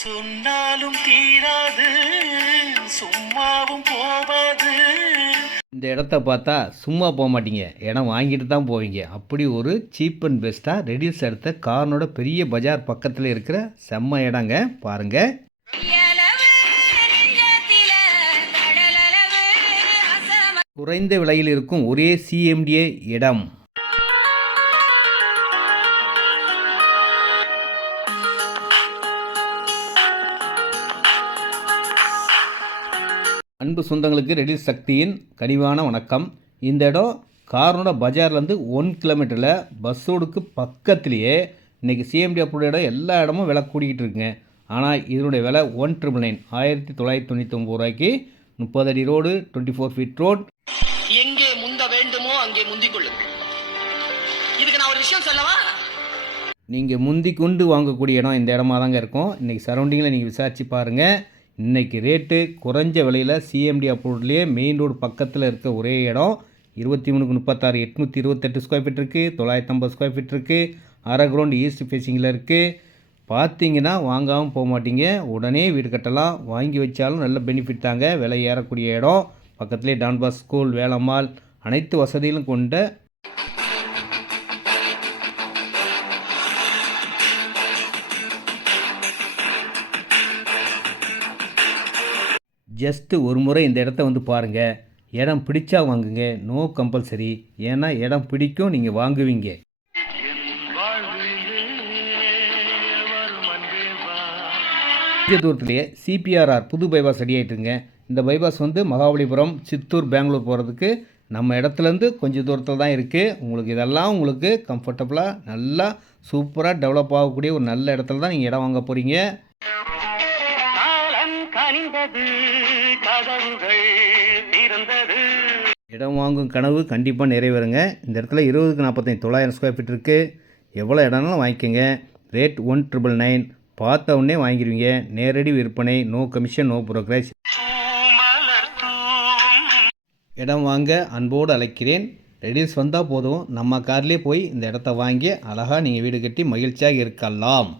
சொன்னாலும் தீராது, சும்மாவும் போவாது. இந்த இடத்த பார்த்தா சும்மா போக மாட்டீங்க, இடம் வாங்கிட்டு தான் போவீங்க. அப்படி ஒரு சீப் அண்ட் பெஸ்ட்டாக ரெடியூஸ் எடுத்த கார்னோட பெரிய பஜார் பக்கத்தில் இருக்கிற செம்ம இடங்க பாருங்கள். குறைந்த விலையில் இருக்கும் ஒரே சிஎம்டிஏ இடம். அன்பு சொந்தங்களுக்கு ரெடியூஸ் சக்தியின் கனிவான வணக்கம். இந்த இடம் கார்னோட பஜார்லேருந்து 1 கிலோமீட்டரில் பஸ் ரோடுக்கு பக்கத்துலேயே. இன்றைக்கி சிஎம்டி அப்ரூவ் இடம் எல்லா இடமும் விலை கூடிக்கிட்டு இருக்குங்க. ஆனால் இதனுடைய விலை 1999 1999 ரூபாய்க்கு 30 அடி ரோடு, 24 ஃபீட் ரோடு. எங்கே முந்த வேண்டுமோ அங்கே முந்திக் கொள்ளுங்கள். இதுக்கு நான் ஒரு விஷயம் சொல்லவா? நீங்கள் முந்தி கொண்டு வாங்கக்கூடிய இடம் இந்த இடமா தாங்க இருக்கும். இன்றைக்கி சரௌண்டிங்கில் நீங்கள் விசாரித்து பாருங்கள். இன்றைக்கி ரேட்டு குறைஞ்ச விலையில் சிஎம்டி அப்ரூவ்லேயே மெயின் ரோடு பக்கத்தில் இருக்க ஒரே இடம். 23-36 828 ஸ்கொயர் ஃபீட் இருக்குது, 950 ஸ்கொயர் ஃபீட் இருக்குது, அரை கிரவுண்ட் ஈஸ்ட் ஃபேஸிங்கில் இருக்குது. பார்த்தீங்கன்னா வாங்காமல் போக மாட்டீங்க, உடனே வீடு கட்டலாம். வாங்கி வச்சாலும் நல்ல பெனிஃபிட் தாங்க. விலை ஏறக்கூடிய இடம். பக்கத்துலேயே டான்பாஸ் ஸ்கூல், வேலம்மாள், அனைத்து வசதிகளும் கொண்ட ஜஸ்ட்டு ஒரு முறை இந்த இடத்த வந்து பாருங்கள். இடம் பிடிச்சா வாங்குங்க, நோ கம்பல்சரி. ஏன்னா இடம் பிடிக்கும், நீங்கள் வாங்குவீங்க. தூரத்துலேயே சிபிஆர்ஆர் புது பைபாஸ் ரெடி ஆகிட்டுருங்க. இந்த பைபாஸ் வந்து மகாபலிபுரம், சித்தூர், பெங்களூர் போகிறதுக்கு நம்ம இடத்துலேருந்து கொஞ்சம் தூரத்தில் தான் இருக்குது. உங்களுக்கு இதெல்லாம் உங்களுக்கு கம்ஃபர்டபுளாக நல்லா சூப்பராக டெவலப் ஆகக்கூடிய ஒரு நல்ல இடத்துல தான் நீங்கள் இடம் வாங்க போகிறீங்க. இடம் வாங்கும் கனவு கண்டிப்பாக நிறைவேறுங்க. இந்த இடத்துல 20-45 900 ஸ்கொயர் ஃபீட் இருக்குது. எவ்வளோ இடம்னாலும் வாங்கிக்கோங்க. ரேட் 1999. பார்த்த உடனே வாங்கிடுவீங்க. நேரடி விற்பனை, நோ கமிஷன், நோ புரோக்கரேஜ். இடம் வாங்க அன்போடு அழைக்கிறேன். ரெடியூஸ் வந்தால் போதும், நம்ம கார்லேயே போய் இந்த இடத்த வாங்கி அழகாக நீங்கள் வீடு கட்டி மகிழ்ச்சியாக இருக்கலாம்.